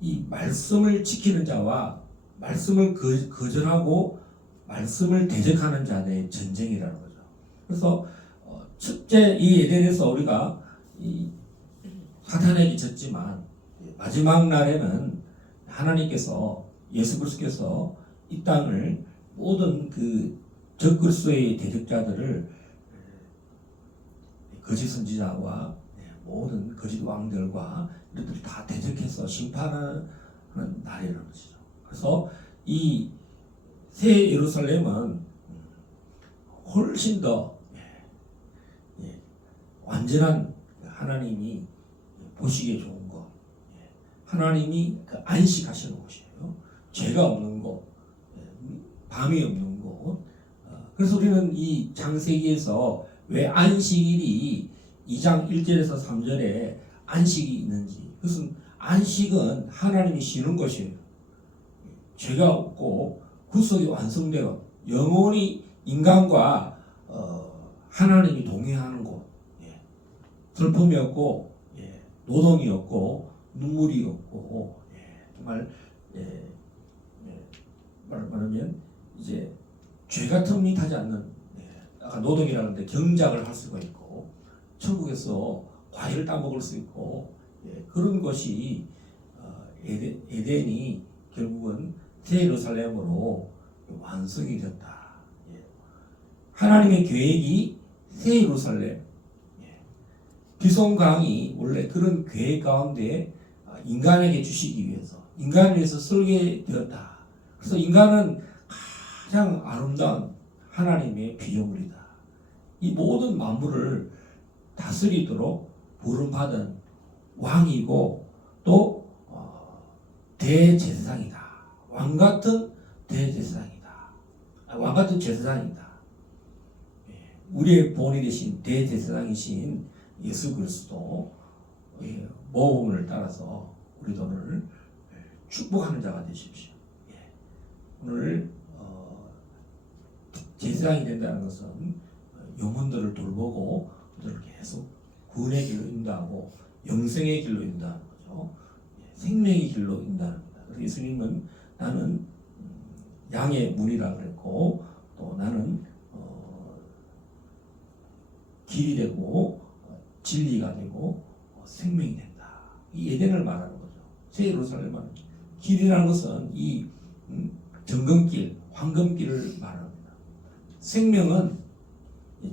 이 말씀을 지키는 자와 말씀을 거절하고 말씀을 대적하는 자의 전쟁이라는 거죠. 그래서 첫째 이 에덴에서 우리가 이 사탄에게 졌지만 마지막 날에는 하나님께서 예수 그리스도께서 이 땅을 모든 그 적그리스도의 대적자들을 거짓 선지자와 모든 거짓 왕들과 이들을 다 대적해서 심판하는 날이라는 것이죠. 그래서 이 새 예루살렘은 훨씬 더 완전한 하나님이 보시기에 좋은 것, 하나님이 그 안식하시는 곳이에요. 죄가 없는 곳, 밤이 없는 곳. 그래서 우리는 이 창세기에서 왜 안식일이 2장 1절에서 3절에 안식이 있는지, 그것은 안식은 하나님이 쉬는 것이에요. 죄가 없고 구속이 완성되어 영원히 인간과 하나님이 동행하는 곳, 슬픔이 없고 노동이 없고 눈물이 없고 정말 말하면 이제 죄가 틈mit하지 않는 아까 노동이라는데 경작을 할 수가 있고 천국에서 과일을 따먹을 수 있고 그런 것이 에덴이 결국은 새 예루살렘으로 완성이 됐다. 하나님의 계획이 새 예루살렘, 비송강이 원래 그런 계획 가운데 인간에게 주시기 위해서 인간을 위해서 설계되었다. 그래서 인간은 가장 아름다운 하나님의 피조물이다. 이 모든 만물을 다스리도록 부름받은 왕이고 또 대제사장이다. 왕 같은 대제사장이다. 왕 같은 제사장이다. 우리의 본이 되신 대제사장이신 예수 그리스도 모범을 따라서 우리도 오늘 축복하는 자가 되십시오. 오늘 제사장이 된다는 것은 영혼들을 돌보고 그들을 계속 구원의 길로 인도하고 영생의 길로 인도하는 거죠. 생명의 길로 인도하는 겁니다. 그래서 예수님은 나는 양의 문이라 그랬고 또 나는 길이 되고 진리가 되고 생명이 된다. 이 에덴을 말하는 거죠. 새 예루살렘은 길이라는 것은 이 정금길, 황금길을 말합니다. 생명은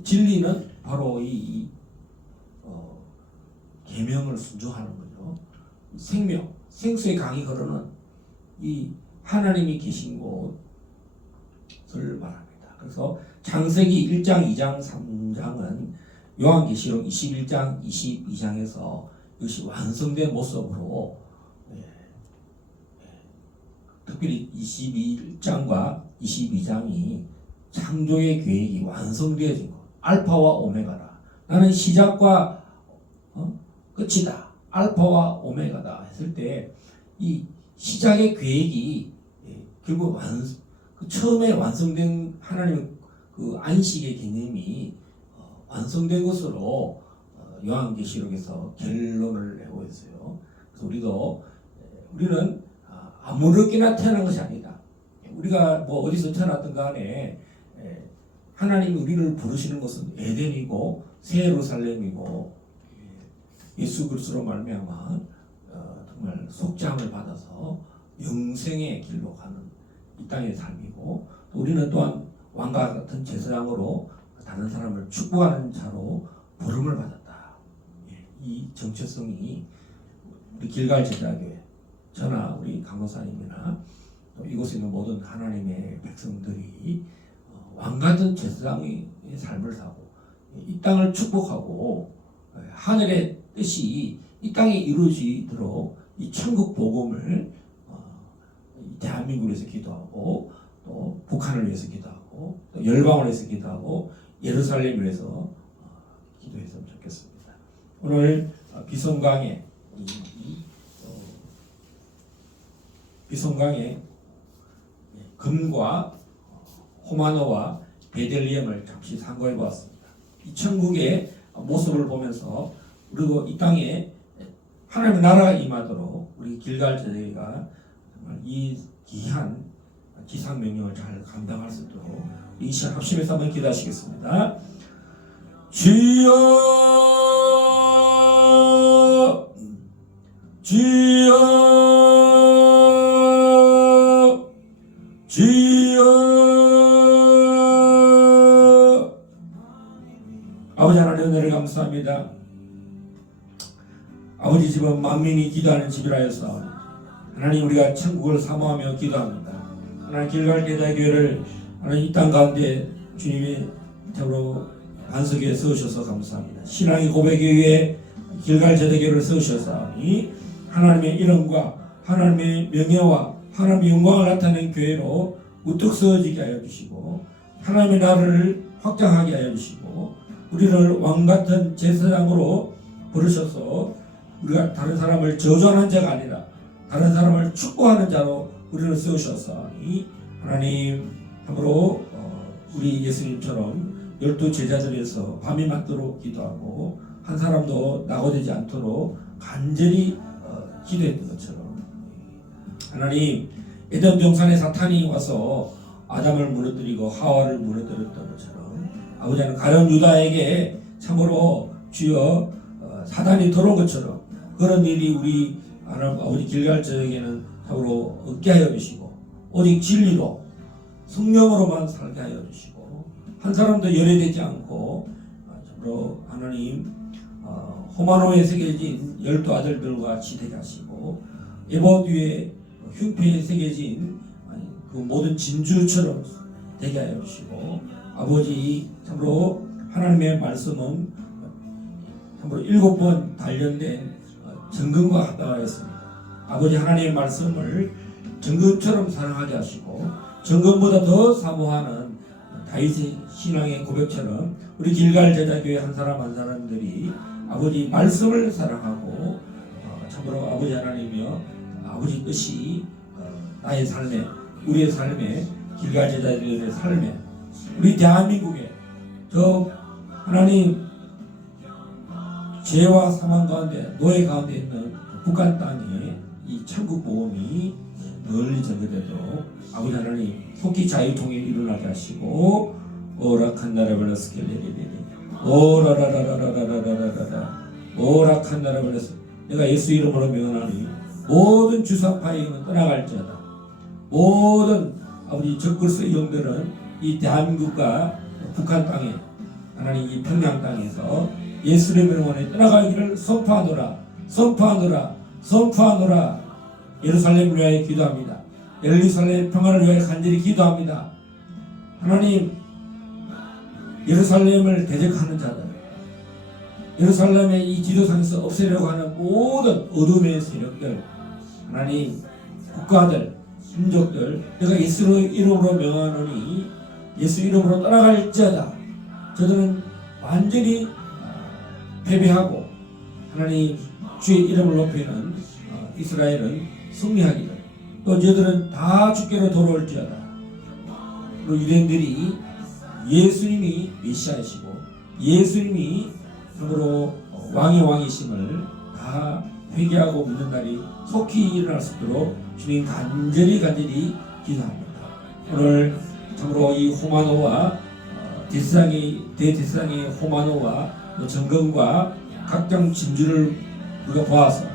진리는 바로 이 계명을 순종하는 거죠. 생명, 생수의 강이 흐르는 이 하나님이 계신 곳을 말합니다. 그래서 창세기 1장, 2장, 3장은 요한계시록 21장, 22장에서 이것이 완성된 모습으로 특별히 21장과 22장이 창조의 계획이 완성되어진 것, 알파와 오메가다. 나는 시작과 끝이다. 알파와 오메가다 했을 때 이 시작의 계획이 결국 그 처음에 완성된 하나님의 그 안식의 개념이 완성된 것으로 요한계시록에서 결론을 내고 있어요. 그래서 우리는 아무렇게나 태어난 것이 아니다. 우리가 뭐 어디서 태어났든 간에 하나님이 우리를 부르시는 것은 에덴이고 새 예루살렘이고 예수 그리스도로 말미암아 정말 속장을 받아서 영생의 길로 가는 이 땅의 삶이고 또 우리는 또한 왕과 같은 제사장으로 다른 사람을 축복하는 자로 부름을 받았다. 이 정체성이 우리 길갈 제자교회, 저나 우리 강도사님이나 또 이곳에 있는 모든 하나님의 백성들이 왕같은 제사장의 삶을 사고 이 땅을 축복하고 하늘의 뜻이 이 땅에 이루어지도록 이 천국 복음을 대한민국을 위해서 기도하고 또 북한을 위해서 기도하고 또 열방을 위해서 기도하고 예루살렘을 위해서 기도했으면 좋겠습니다. 오늘 비송강의 비송강의 금과 호마노와 베들리헴을 잠시 상고해 보았습니다. 이 천국의 모습을 보면서 그리고 이 땅에 하나님의 나라가 임하도록 우리 길갈 제자가 정말 이 귀한 기상 명령을 잘 감당할 수 있도록 이 시간 합심해서 한번 기도하시겠습니다. 주여 주여 주여 아버지 하나님 은혜를 감사합니다. 아버지 집은 만민이 기도하는 집이라 해서 하나님 우리가 천국을 사모하며 기도합니다. 하나님 길갈 제자교회를 하나님 이 땅 가운데 주님이 참으로 반석에 세우셔서 감사합니다. 신앙의 고백에 의해 길갈 제자교회를 세우셔서 이 하나님의 이름과 하나님의 명예와 하나님의 영광을 나타내는 교회로 우뚝 서어지게 하여 주시고 하나님의 나라를 확장하게 하여 주시고 우리를 왕같은 제사장으로 부르셔서 우리가 다른 사람을 저주하는 자가 아니라 다른 사람을 축복하는 자로 우리를 세우셨사오니 하나님 참으로 우리 예수님처럼 12 제자들에서 밤이 맞도록 기도하고 한 사람도 낙오되지 않도록 간절히 기도했던 것처럼 하나님 에덴 동산에 사탄이 와서 아담을 무너뜨리고 하와를 무너뜨렸던 것처럼 아버지 하나님 가룟 유다에게 참으로 주여 사단이 들어온 것처럼 그런 일이 우리 아버지 길갈 제자에게는 참으로 없게 하여 주시고 오직 진리로 성령으로만 살게 하여 주시고 한 사람도 열애되지 않고 참으로 하나님 호마노에 새겨진 12 아들들과 같이 되게 하시고 에봇 위에 흉패에 새겨진 그 모든 진주처럼 되게 하여 주시고 아버지 참으로 하나님의 말씀은 참으로 7번 단련된 정금과 합당하였습니다. 아버지 하나님의 말씀을 정금처럼 사랑하게 하시고 정금보다 더 사모하는 다윗의 신앙의 고백처럼 우리 길갈 제자교회 한 사람 한 사람들이 아버지 말씀을 사랑하고 참으로 아버지 하나님이여 아버지 뜻이 나의 삶에 우리의 삶에 길갈 제자들의 삶에 우리 대한민국에 저 하나님 죄와 사망 가운데 노예 가운데 있는 북한 땅에 이 천국 복음이 널리 전개되도록 아버지 하나님 속히 자유통일 일어나게 하시고 오라칸나라벨라스켈레레레 오라라라라라라라라라 오라칸나라벨라스 내가 예수 이름으로 명하노니 모든 주사파의 영은 떠나갈지어다. 모든 아버지 적그리스도의 영들은 이 대한민국과 북한 땅에 하나님 이 평양 땅에서 예수님의 영혼에 떠나가기를 선포하노라 선포하노라 선포하노라. 예루살렘을 위하여 기도합니다. 예루살렘 평화를 위하여 간절히 기도합니다. 하나님 예루살렘을 대적하는 자들 예루살렘의 이 지도상에서 없애려고 하는 모든 어둠의 세력들 하나님 국가들 민족들 내가 예수 이름으로 명하노니 예수 이름으로 떠나갈지어다. 저들은 완전히 패배하고 하나님 주의 이름을 높이는 이스라엘은 승리하기를 또 저들은 다 주께로 돌아올지어다. 또 유대인들이 예수님이 메시아이시고 예수님이 참으로 왕의 왕이심을 다 회개하고 믿는 날이 속히 일어날 수 있도록 주님 간절히 기도합니다. 오늘 참으로 이 호마노와 대제사장의 호마노와 정금과 각종 진주를 우리가 보아서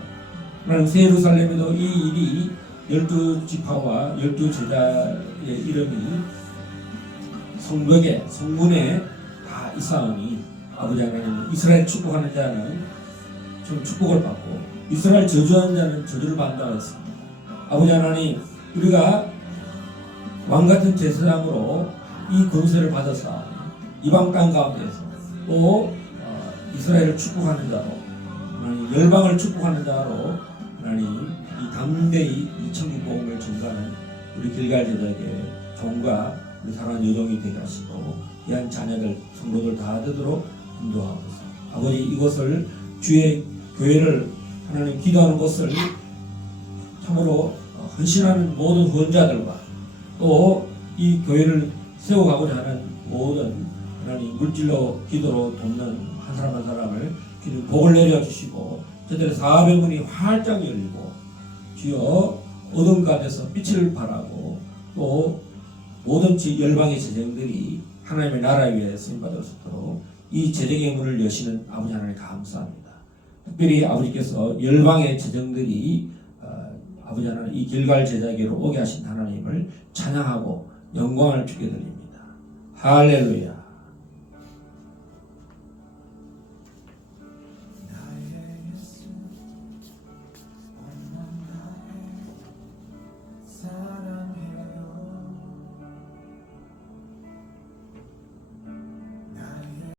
하나님 새 예루살렘에도 이 일이 12지파와 12제자의 이름이 성벽에 성문에 다 있사오니 아버지 하나님 이스라엘 축복하는 자는 좀 축복을 받고 이스라엘 저주하는 자는 저주를 받는다고 했습니다. 아버지 하나님 우리가 왕같은 제사장으로 이 권세를 받아서 이방 땅 가운데서 또 이스라엘을 축복하는 자로 하나님 열방을 축복하는 자로 하나님 이 담대히 이 천국 복음을 전가하는 우리 길갈 제자에게 종과 우리 사랑하는 여종이 되게 하시고 귀한 자녀들 성도들 다 되도록 인도하옵소서. 아버지 이것을 주의 교회를 하나님 기도하는 것을 참으로 헌신하는 모든 후원자들과 또 이 교회를 세워가고자 하는 모든 하나님 물질로 기도로 돕는 한 사람 한 사람을 주님 복을 내려주시고 저들의 사업의 문이 활짝 열리고 주여 어둠 가운데서 빛을 발하고 또 모든 열방의 제정들이 하나님의 나라 위에 쓰임받을 수 있도록 이 제정의 문을 여시는 아버지 하나님 감사합니다. 특별히 아버지께서 열방의 제정들이 아버지 하나님 이 길갈 제자에게로 오게 하신 하나님을 찬양하고 영광을 주게 드립니다. 할렐루야.